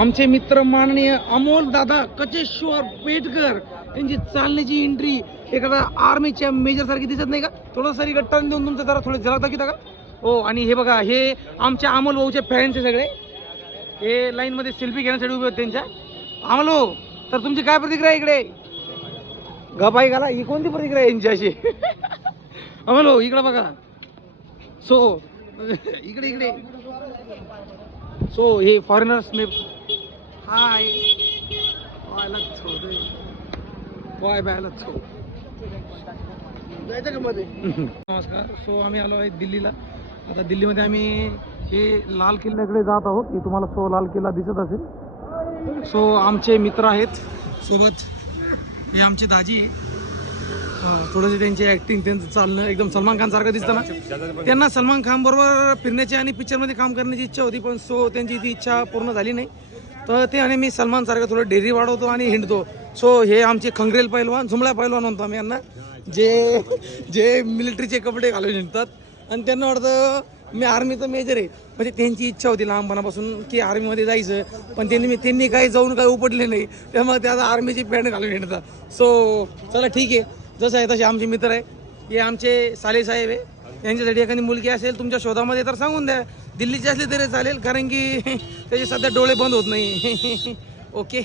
आमचे मित्र माननीय अमोल दादा कचेश्वर पेटकर यांची चालण्याची एंट्री एखादा आर्मीच्या मेजर सारखी दिसत नाही का? थोडं सारी गट्टान देऊन तुमचं जरा थोडं झलक दाखवता का? हो. आणि हे बघा, हे आमच्या अमोल भाऊचे फॅन्स आहे सगळे. हे लाईन मध्ये सेल्फी घेण्यासाठी उभे होते त्यांच्या. अमोल भाऊ, तर तुमची काय प्रतिक्रिया इकडे? गपाई घाला, ही कोणती प्रतिक्रिया यांची अशी? अमोल भाऊ इकडे बघा. सो इकडे इकडे सो हे फॉरेनर्स ने हाय जायचं का मध्ये? नमस्कार. सो आम्ही आलो आहे दिल्लीला. आता दिल्लीमध्ये आम्ही हे लाल किल्ल्याकडे जात आहोत. हे तुम्हाला सो लाल किल्ला दिसत असेल. सो आमचे मित्र आहेत सोबत. हे आमचे दाजी. थोडंसं त्यांची ॲक्टिंग, त्यांचं चालणं एकदम सलमान खान सारखं दिसतं ना. त्यांना सलमान खान बरोबर फिरण्याची आणि पिक्चरमध्ये काम करण्याची इच्छा होती, पण सो त्यांची ती इच्छा पूर्ण झाली नाही. तर ते आणि मी सलमान सारखं थोडं डेअरी वाढवतो आणि हिंडतो. सो हे आमचे खंगरेल पैलवान, जुमळा पैलवान म्हणतो आम्ही यांना, जे मिलिटरीचे कपडे घालून हिंडतात. आणि त्यांना वाटतं मी आर्मीचं मेजर आहे. म्हणजे त्यांची इच्छा होती लहानपणापासून की आर्मीमध्ये जायचं, पण त्यांनी काही जाऊन काही उपडले नाही. त्यामुळे ते आता आर्मीची पॅन्ट घालून हिंडतात. सो चला ठीक आहे, जसं आहे तसे आमचे मित्र आहे. हे आमचे साले साहेब आहे. यांच्यासाठी एखादी मुलगी असेल तुमच्या शोधामध्ये तर सांगून द्या. दिल्लीची असली तरी चालेल, कारण की त्याचे सध्या डोळे बंद होत नाही. ओके.